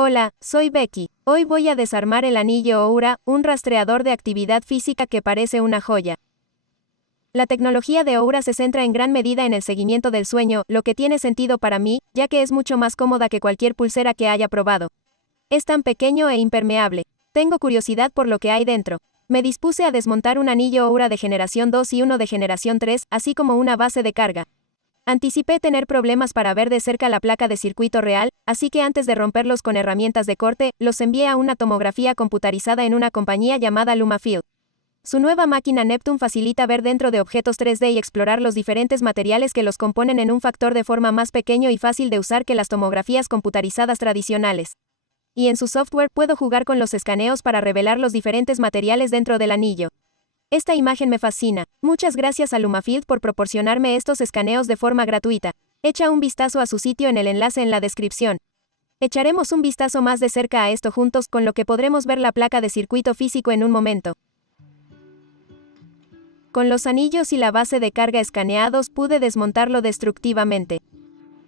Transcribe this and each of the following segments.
Hola, soy Becky. Hoy voy a desarmar el anillo Oura, un rastreador de actividad física que parece una joya. La tecnología de Oura se centra en gran medida en el seguimiento del sueño, lo que tiene sentido para mí, ya que es mucho más cómoda que cualquier pulsera que haya probado. Es tan pequeño e impermeable. Tengo curiosidad por lo que hay dentro. Me dispuse a desmontar un anillo Oura de generación 2 y uno de generación 3, así como una base de carga. Anticipé tener problemas para ver de cerca la placa de circuito real, así que antes de romperlos con herramientas de corte, los envié a una tomografía computarizada en una compañía llamada Lumafield. Su nueva máquina Neptune facilita ver dentro de objetos 3D y explorar los diferentes materiales que los componen en un factor de forma más pequeño y fácil de usar que las tomografías computarizadas tradicionales. Y en su software puedo jugar con los escaneos para revelar los diferentes materiales dentro del anillo. Esta imagen me fascina. Muchas gracias a Lumafield por proporcionarme estos escaneos de forma gratuita. Echa un vistazo a su sitio en el enlace en la descripción. Echaremos un vistazo más de cerca a esto juntos, con lo que podremos ver la placa de circuito físico en un momento. Con los anillos y la base de carga escaneados pude desmontarlo destructivamente.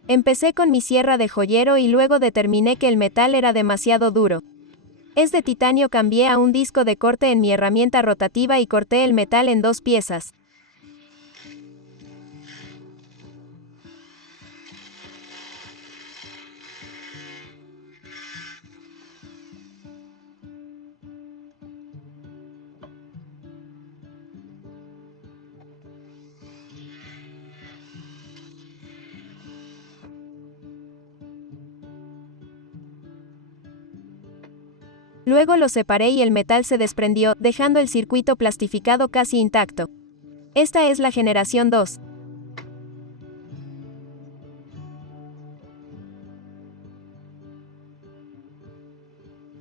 Empecé con mi sierra de joyero y luego determiné que el metal era demasiado duro. Es de titanio. Cambié a un disco de corte en mi herramienta rotativa y corté el metal en 2 piezas. Luego lo separé y el metal se desprendió, dejando el circuito plastificado casi intacto. Esta es la generación 2.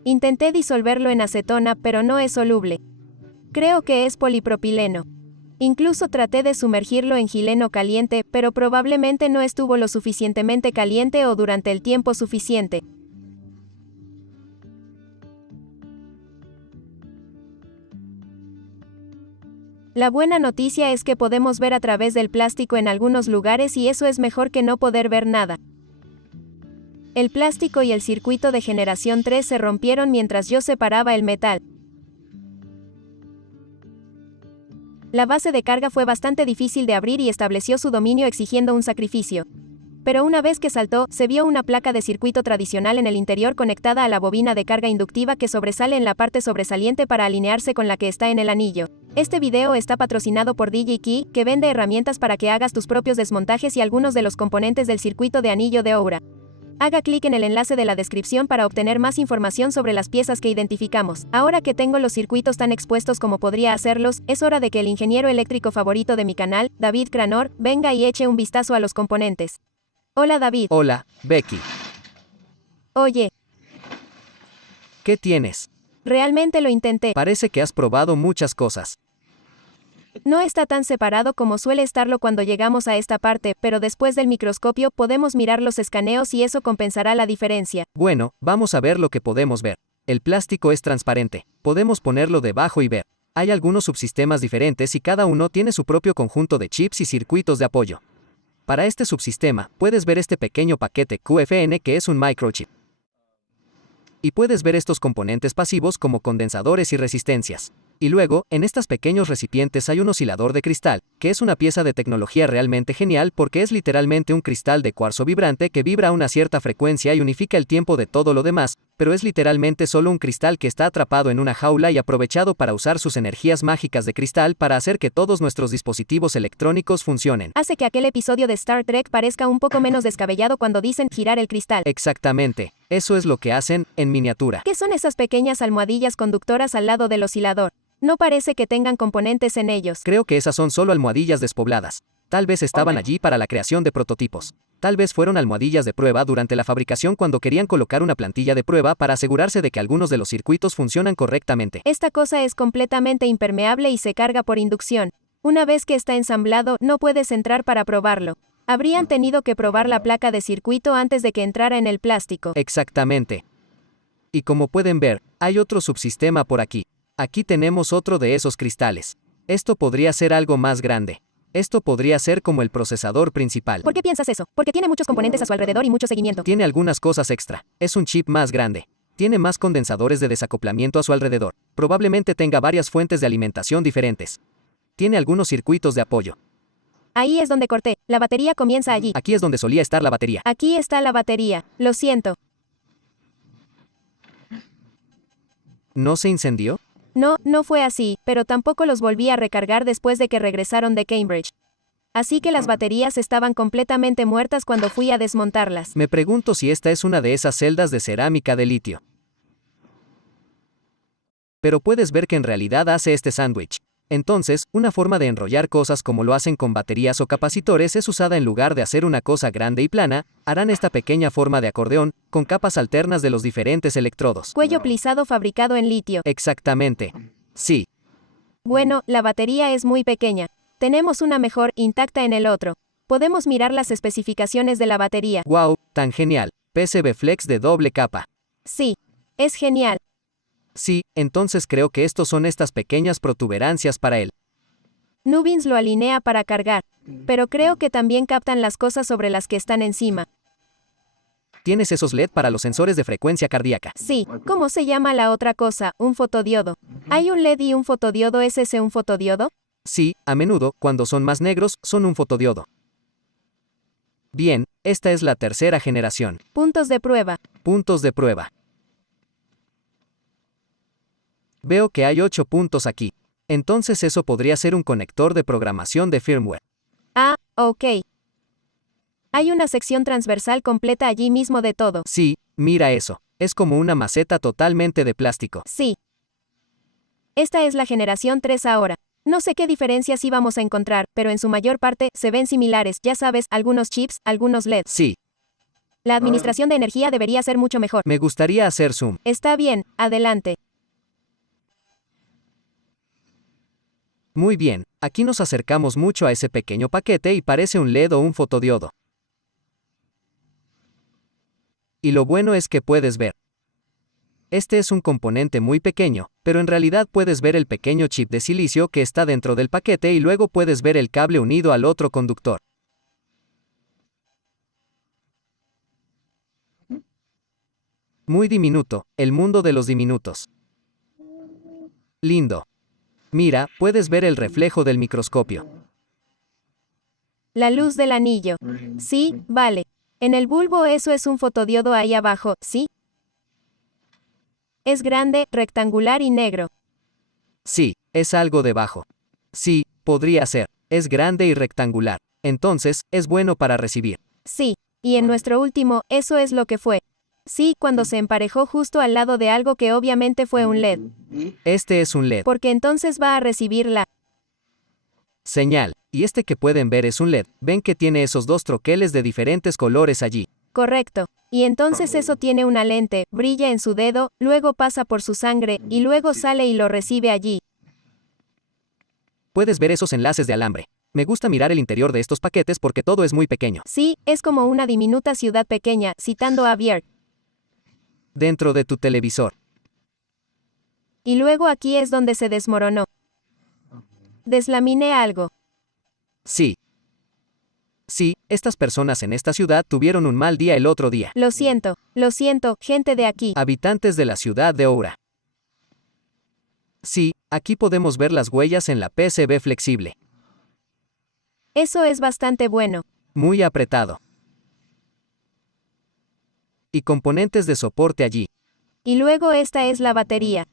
Intenté disolverlo en acetona, pero no es soluble. Creo que es polipropileno. Incluso traté de sumergirlo en gileno caliente, pero probablemente no estuvo lo suficientemente caliente o durante el tiempo suficiente. La buena noticia es que podemos ver a través del plástico en algunos lugares y eso es mejor que no poder ver nada. El plástico y el circuito de generación 3 se rompieron mientras yo separaba el metal. La base de carga fue bastante difícil de abrir y estableció su dominio exigiendo un sacrificio. Pero una vez que saltó, se vio una placa de circuito tradicional en el interior conectada a la bobina de carga inductiva que sobresale en la parte sobresaliente para alinearse con la que está en el anillo. Este video está patrocinado por DigiKey, que vende herramientas para que hagas tus propios desmontajes y algunos de los componentes del circuito de anillo de Oura. Haga clic en el enlace de la descripción para obtener más información sobre las piezas que identificamos. Ahora que tengo los circuitos tan expuestos como podría hacerlos, es hora de que el ingeniero eléctrico favorito de mi canal, David Cranor, venga y eche un vistazo a los componentes. Hola David. Hola, Becky. Oye, ¿Qué tienes? realmente lo intenté. Parece que has probado muchas cosas. No está tan separado como suele estarlo cuando llegamos a esta parte, pero después del microscopio podemos mirar los escaneos y eso compensará la diferencia. Bueno, vamos a ver lo que podemos ver. El plástico es transparente. Podemos ponerlo debajo y ver. Hay algunos subsistemas diferentes y cada uno tiene su propio conjunto de chips y circuitos de apoyo. Para este subsistema, puedes ver este pequeño paquete QFN que es un microchip. Y puedes ver estos componentes pasivos como condensadores y resistencias. Y luego, en estos pequeños recipientes hay un oscilador de cristal, que es una pieza de tecnología realmente genial porque es literalmente un cristal de cuarzo vibrante que vibra a una cierta frecuencia y unifica el tiempo de todo lo demás, pero es literalmente solo un cristal que está atrapado en una jaula y aprovechado para usar sus energías mágicas de cristal para hacer que todos nuestros dispositivos electrónicos funcionen. Hace que aquel episodio de Star Trek parezca un poco menos descabellado cuando dicen girar el cristal. Exactamente, eso es lo que hacen, en miniatura. ¿Qué son esas pequeñas almohadillas conductoras al lado del oscilador? No parece que tengan componentes en ellos. Creo que esas son solo almohadillas despobladas. Tal vez estaban allí para la creación de prototipos. Tal vez fueron almohadillas de prueba durante la fabricación cuando querían colocar una plantilla de prueba para asegurarse de que algunos de los circuitos funcionan correctamente. Esta cosa es completamente impermeable y se carga por inducción. Una vez que está ensamblado, no puedes entrar para probarlo. Habrían tenido que probar la placa de circuito antes de que entrara en el plástico. Exactamente. Y como pueden ver, hay otro subsistema por aquí. Aquí tenemos otro de esos cristales. Esto podría ser algo más grande. Esto podría ser como el procesador principal. ¿Por qué piensas eso? Porque tiene muchos componentes a su alrededor y mucho seguimiento. Tiene algunas cosas extra. Es un chip más grande. Tiene más condensadores de desacoplamiento a su alrededor. Probablemente tenga varias fuentes de alimentación diferentes. Tiene algunos circuitos de apoyo. Ahí es donde corté. La batería comienza allí. Aquí es donde solía estar la batería. Aquí está la batería. Lo siento. ¿No se incendió? No, no fue así, pero tampoco los volví a recargar después de que regresaron de Cambridge. Así que las baterías estaban completamente muertas cuando fui a desmontarlas. Me pregunto si esta es una de esas celdas de cerámica de litio. Pero puedes ver que en realidad hace este sándwich. Entonces, una forma de enrollar cosas como lo hacen con baterías o capacitores es usada en lugar de hacer una cosa grande y plana, harán esta pequeña forma de acordeón, con capas alternas de los diferentes electrodos. Cuello plisado fabricado en litio. Exactamente. Sí. Bueno, la batería es muy pequeña. Tenemos una mejor, intacta en el otro. Podemos mirar las especificaciones de la batería. Wow, tan genial. PCB Flex de doble capa. Sí. Es genial. Sí, entonces creo que estos son estas pequeñas protuberancias para él. Nubins lo alinea para cargar. Pero creo que también captan las cosas sobre las que están encima. ¿Tienes esos LED para los sensores de frecuencia cardíaca? Sí. ¿Cómo se llama la otra cosa? Un fotodiodo. ¿Hay un LED y un fotodiodo? ¿Es ese un fotodiodo? Sí, a menudo, cuando son más negros, son un fotodiodo. Bien, esta es la tercera generación. Puntos de prueba. Puntos de prueba. Veo que hay 8 puntos aquí. Entonces eso podría ser un conector de programación de firmware. Ah, ok. Hay una sección transversal completa allí mismo de todo. Sí, mira eso. Es como una maceta totalmente de plástico. Sí. Esta es la generación 3 ahora. No sé qué diferencias íbamos a encontrar, pero en su mayor parte, se ven similares, ya sabes, algunos chips, algunos LEDs. Sí. La administración de energía debería ser mucho mejor. Me gustaría hacer zoom. Está bien, adelante. Muy bien, aquí nos acercamos mucho a ese pequeño paquete y parece un LED o un fotodiodo. Y lo bueno es que puedes ver. Este es un componente muy pequeño, pero en realidad puedes ver el pequeño chip de silicio que está dentro del paquete y luego puedes ver el cable unido al otro conductor. Muy diminuto, el mundo de los diminutos. Lindo. Mira, puedes ver el reflejo del microscopio. La luz del anillo. Sí, vale. En el bulbo eso es un fotodiodo ahí abajo, ¿sí? Es grande, rectangular y negro. Sí, es algo debajo. Sí, podría ser. Es grande y rectangular. Entonces, es bueno para recibir. Sí, y en nuestro último, eso es lo que fue. Sí, cuando se emparejó justo al lado de algo que obviamente fue un LED. Este es un LED. Porque entonces va a recibir la Señal. Y este que pueden ver es un LED. Ven que tiene esos dos troqueles de diferentes colores allí. Correcto. Y entonces eso tiene una lente, brilla en su dedo, luego pasa por su sangre, y luego sale y lo recibe allí. Puedes ver esos enlaces de alambre. Me gusta mirar el interior de estos paquetes porque todo es muy pequeño. Sí, es como una diminuta ciudad pequeña, citando a Björk. Dentro de tu televisor. Y luego aquí es donde se desmoronó. Deslaminé algo. Sí. Sí, estas personas en esta ciudad tuvieron un mal día el otro día. Lo siento, gente de aquí. Habitantes de la ciudad de Oura. Sí, aquí podemos ver las huellas en la PCB flexible. Eso es bastante bueno. Muy apretado. Y componentes de soporte allí. Y luego esta es la batería.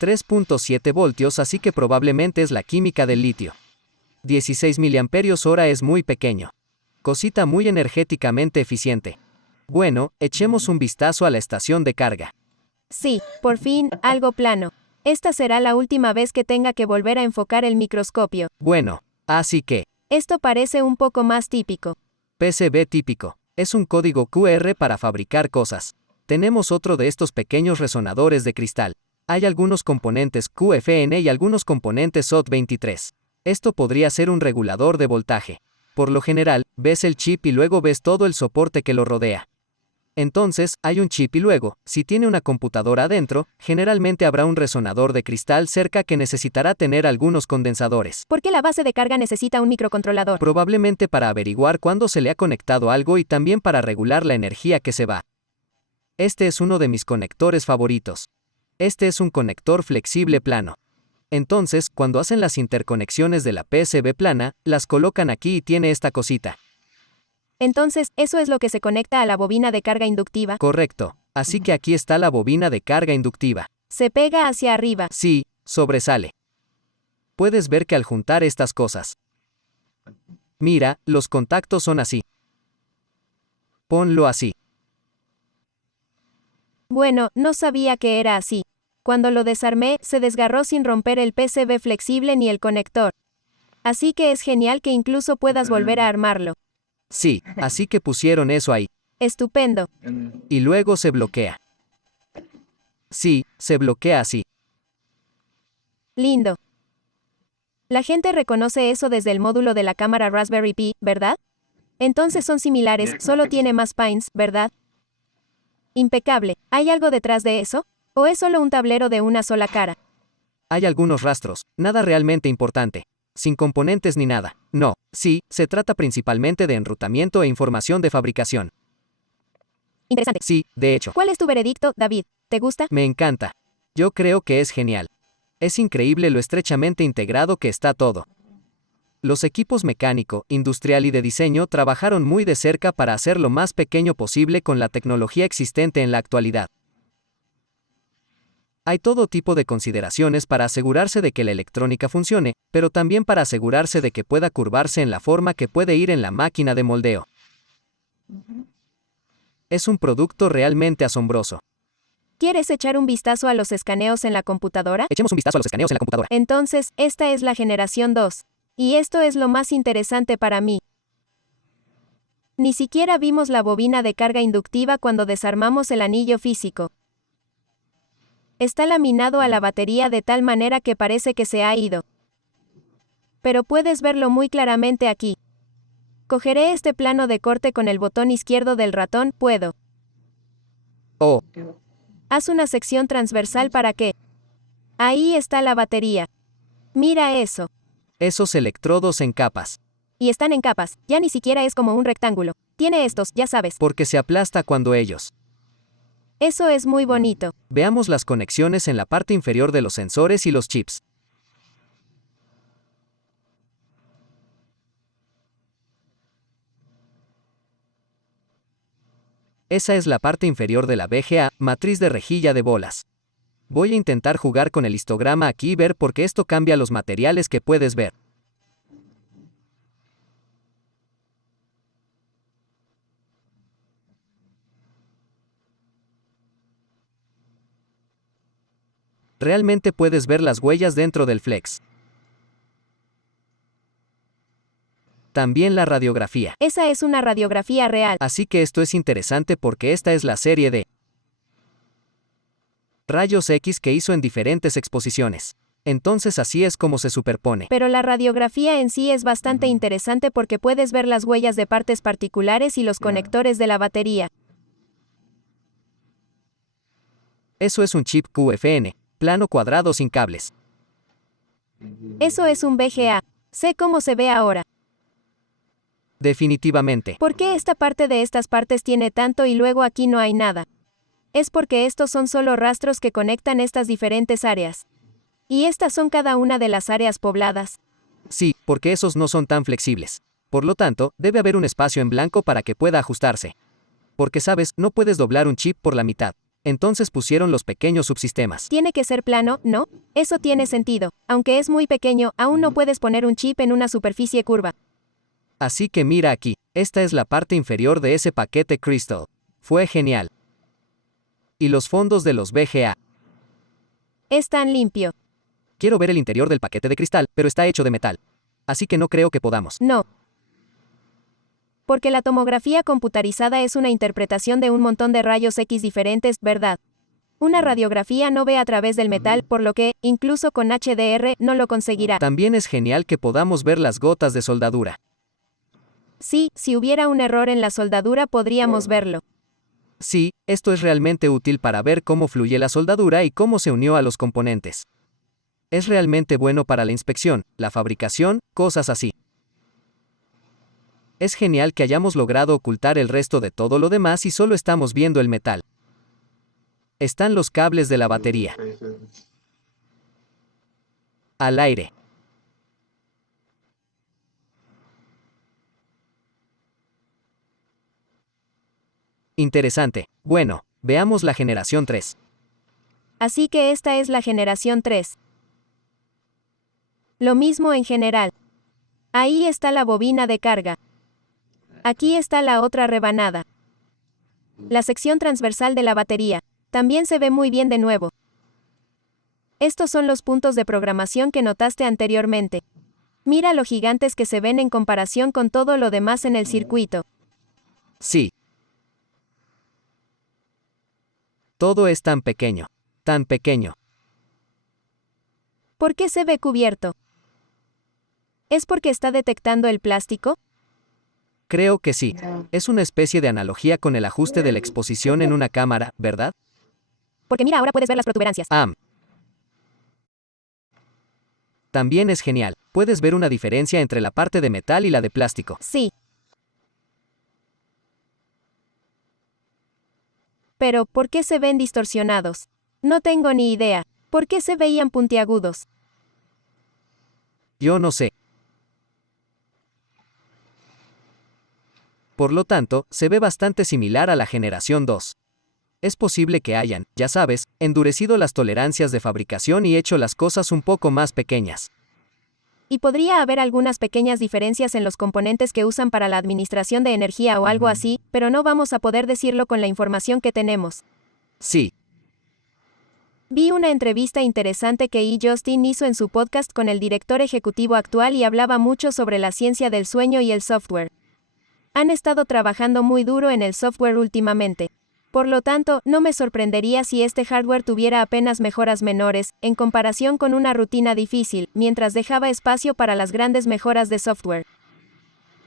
$3.7 voltios, así que probablemente es la química del litio. 16 mAh es muy pequeño. Cosita muy energéticamente eficiente. Bueno, echemos un vistazo a la estación de carga. Sí, por fin, algo plano. Esta será la última vez que tenga que volver a enfocar el microscopio. Bueno, así que, Esto parece un poco más típico. PCB típico. Es un código QR para fabricar cosas. Tenemos otro de estos pequeños resonadores de cristal. Hay algunos componentes QFN y algunos componentes SOT23. Esto podría ser un regulador de voltaje. Por lo general, ves el chip y luego ves todo el soporte que lo rodea. Entonces, hay un chip y luego, si tiene una computadora adentro, generalmente habrá un resonador de cristal cerca que necesitará tener algunos condensadores. ¿Por qué la base de carga necesita un microcontrolador? Probablemente para averiguar cuándo se le ha conectado algo y también para regular la energía que se va. Este es uno de mis conectores favoritos. Este es un conector flexible plano. Entonces, cuando hacen las interconexiones de la PCB plana, las colocan aquí y tiene esta cosita. Entonces, ¿eso es lo que se conecta a la bobina de carga inductiva? Correcto. Así que aquí está la bobina de carga inductiva. Se pega hacia arriba. Sí, sobresale. Puedes ver que al juntar estas cosas. Mira, los contactos son así. Ponlo así. Bueno, no sabía que era así. Cuando lo desarmé, se desgarró sin romper el PCB flexible ni el conector. Así que es genial que incluso puedas volver a armarlo. Sí, así que pusieron eso ahí. Estupendo. Y luego se bloquea. Sí, se bloquea así. Lindo. La gente reconoce eso desde el módulo de la cámara Raspberry Pi, ¿verdad? Entonces son similares, solo tiene más pins, ¿verdad? Impecable. ¿Hay algo detrás de eso? ¿O es solo un tablero de una sola cara? Hay algunos rastros, nada realmente importante. Sin componentes ni nada. No, sí, se trata principalmente de enrutamiento e información de fabricación. Interesante. Sí, de hecho. ¿Cuál es tu veredicto, David? ¿Te gusta? Me encanta. Yo creo que es genial. Es increíble lo estrechamente integrado que está todo. Los equipos mecánico, industrial y de diseño trabajaron muy de cerca para hacer lo más pequeño posible con la tecnología existente en la actualidad. Hay todo tipo de consideraciones para asegurarse de que la electrónica funcione, pero también para asegurarse de que pueda curvarse en la forma que puede ir en la máquina de moldeo. Es un producto realmente asombroso. ¿Quieres echar un vistazo a los escaneos en la computadora? Echemos un vistazo a los escaneos en la computadora. Entonces, esta es la generación 2. Y esto es lo más interesante para mí. Ni siquiera vimos la bobina de carga inductiva cuando desarmamos el anillo físico. Está laminado a la batería de tal manera que parece que se ha ido. Pero puedes verlo muy claramente aquí. Cogeré este plano de corte con el botón izquierdo del ratón, puedo. Oh, Haz una sección transversal para que. Ahí está la batería. Mira eso. esos electrodos en capas. Y están en capas, ya ni siquiera es como un rectángulo. Tiene estos, ya sabes. Porque se aplasta cuando ellos. Eso es muy bonito. Veamos las conexiones en la parte inferior de los sensores y los chips. Esa es la parte inferior de la VGA, matriz de rejilla de bolas. Voy a intentar jugar con el histograma aquí y ver porque esto cambia los materiales que puedes ver. Realmente puedes ver las huellas dentro del flex. También la radiografía. Esa es una radiografía real. Así que esto es interesante porque esta es la serie de rayos X que hizo en diferentes exposiciones. Entonces así es como se superpone. Pero la radiografía en sí es bastante interesante porque puedes ver las huellas de partes particulares y los conectores de la batería. Eso es un chip QFN, plano cuadrado sin cables. Eso es un VGA. Sé cómo se ve ahora. Definitivamente. ¿Por qué esta parte de estas partes tiene tanto y luego aquí no hay nada? Es porque estos son solo rastros que conectan estas diferentes áreas. Y estas son cada una de las áreas pobladas. Sí, porque esos no son tan flexibles. Por lo tanto, debe haber un espacio en blanco para que pueda ajustarse. Porque sabes, no puedes doblar un chip por la mitad. Entonces pusieron los pequeños subsistemas. Tiene que ser plano, ¿no? Eso tiene sentido. Aunque es muy pequeño, aún no puedes poner un chip en una superficie curva. Así que mira aquí, esta es la parte inferior de ese paquete Crystal. Fue genial. Y los fondos de los VGA. Es tan limpio. Quiero ver el interior del paquete de cristal, pero está hecho de metal. Así que no creo que podamos. No. Porque la tomografía computarizada es una interpretación de un montón de rayos X diferentes, ¿verdad? Una radiografía no ve a través del metal, por lo que, incluso con HDR, no lo conseguirá. También es genial que podamos ver las gotas de soldadura. Sí, si hubiera un error en la soldadura podríamos verlo. Sí, esto es realmente útil para ver cómo fluye la soldadura y cómo se unió a los componentes. Es realmente bueno para la inspección, la fabricación, cosas así. Es genial que hayamos logrado ocultar el resto de todo lo demás y solo estamos viendo el metal. Están los cables de la batería. Al aire. Interesante. Bueno, veamos la generación 3. Así que esta es la generación 3. Lo mismo en general. Ahí está la bobina de carga. Aquí está la otra rebanada. La sección transversal de la batería. También se ve muy bien de nuevo. Estos son los puntos de programación que notaste anteriormente. Mira lo gigantes que se ven en comparación con todo lo demás en el circuito. Sí. Todo es tan pequeño. Tan pequeño. ¿Por qué se ve cubierto? ¿Es porque está detectando el plástico? Creo que sí. Es una especie de analogía con el ajuste de la exposición en una cámara, ¿verdad? Porque mira, ahora puedes ver las protuberancias. También es genial. Puedes ver una diferencia entre la parte de metal y la de plástico. Sí. Pero, ¿por qué se ven distorsionados? No tengo ni idea. ¿Por qué se veían puntiagudos? Yo no sé. Por lo tanto, se ve bastante similar a la generación 2. Es posible que hayan, ya sabes, endurecido las tolerancias de fabricación y hecho las cosas un poco más pequeñas. Y podría haber algunas pequeñas diferencias en los componentes que usan para la administración de energía o algo así, pero no vamos a poder decirlo con la información que tenemos. Sí. Vi una entrevista interesante que Justin hizo en su podcast con el director ejecutivo actual y hablaba mucho sobre la ciencia del sueño y el software. Han estado trabajando muy duro en el software últimamente. Por lo tanto, no me sorprendería si este hardware tuviera apenas mejoras menores, en comparación con una rutina difícil, mientras dejaba espacio para las grandes mejoras de software.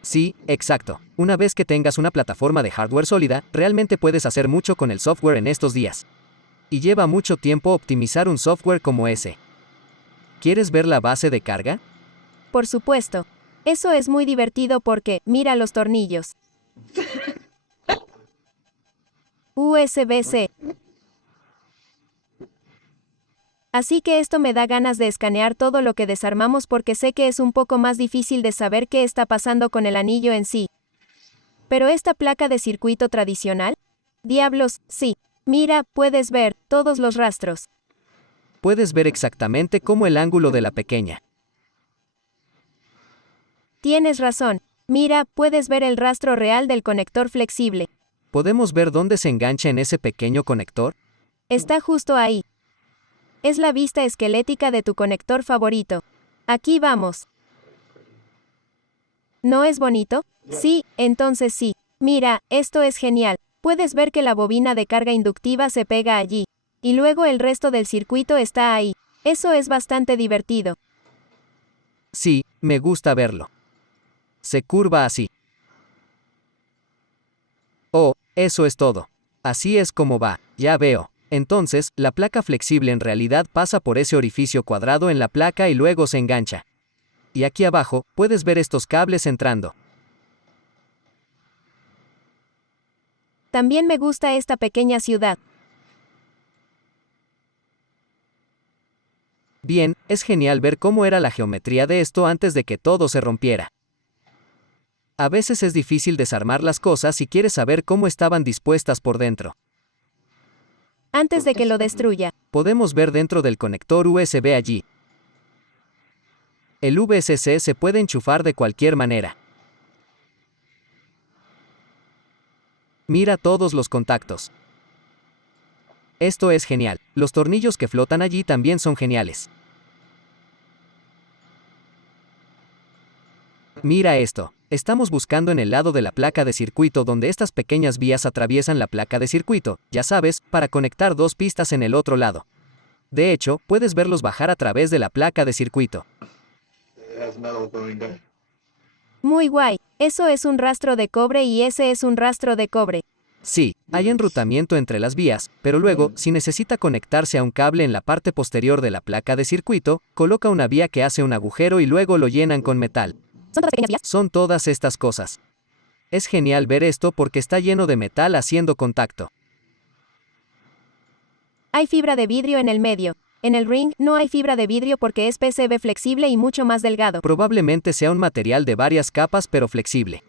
Sí, exacto. Una vez que tengas una plataforma de hardware sólida, realmente puedes hacer mucho con el software en estos días. Y lleva mucho tiempo optimizar un software como ese. ¿Quieres ver la base de carga? Por supuesto. Eso es muy divertido porque, mira los tornillos. USB-C. Así que esto me da ganas de escanear todo lo que desarmamos porque sé que es un poco más difícil de saber qué está pasando con el anillo en sí. ¿Pero esta placa de circuito tradicional? Diablos, sí. Mira, puedes ver todos los rastros. Puedes ver exactamente cómo el ángulo de la pequeña. Tienes razón. Mira, puedes ver el rastro real del conector flexible. ¿Podemos ver dónde se engancha en ese pequeño conector? Está justo ahí. Es la vista esquelética de tu conector favorito. Aquí vamos. ¿No es bonito? Sí, entonces sí. Mira, esto es genial. Puedes ver que la bobina de carga inductiva se pega allí. Y luego el resto del circuito está ahí. Eso es bastante divertido. Sí, me gusta verlo. Se curva así. Oh, eso es todo. Así es como va, ya veo. Entonces, la placa flexible en realidad pasa por ese orificio cuadrado en la placa y luego se engancha. Y aquí abajo, puedes ver estos cables entrando. También me gusta esta pequeña ciudad. Bien, es genial ver cómo era la geometría de esto antes de que todo se rompiera. A veces es difícil desarmar las cosas si quieres saber cómo estaban dispuestas por dentro. Antes de que lo destruya. Podemos ver dentro del conector USB allí. El VCC se puede enchufar de cualquier manera. Mira todos los contactos. Esto es genial. Los tornillos que flotan allí también son geniales. Mira esto. Estamos buscando en el lado de la placa de circuito donde estas pequeñas vías atraviesan la placa de circuito, ya sabes, para conectar dos pistas en el otro lado. De hecho, puedes verlos bajar a través de la placa de circuito. Muy guay. Eso es un rastro de cobre y ese es un rastro de cobre. Sí, hay enrutamiento entre las vías, pero luego, si necesita conectarse a un cable en la parte posterior de la placa de circuito, coloca una vía que hace un agujero y luego lo llenan con metal. ¿Son todas pequeñas vías? Son todas estas cosas. Es genial ver esto porque está lleno de metal haciendo contacto. Hay fibra de vidrio en el medio. En el ring no hay fibra de vidrio porque es PCB flexible y mucho más delgado. Probablemente sea un material de varias capas pero flexible.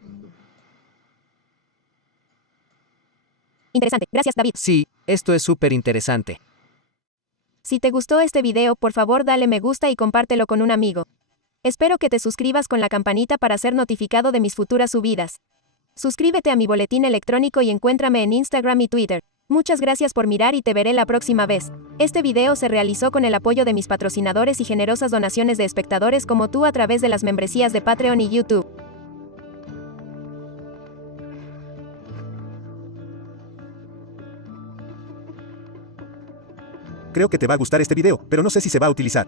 Interesante. Gracias, David. Sí, esto es súper interesante. Si te gustó este video, por favor dale me gusta y compártelo con un amigo. Espero que te suscribas con la campanita para ser notificado de mis futuras subidas. Suscríbete a mi boletín electrónico y encuéntrame en Instagram y Twitter. Muchas gracias por mirar y te veré la próxima vez. Este video se realizó con el apoyo de mis patrocinadores y generosas donaciones de espectadores como tú a través de las membresías de Patreon y YouTube. Creo que te va a gustar este video, pero no sé si se va a utilizar.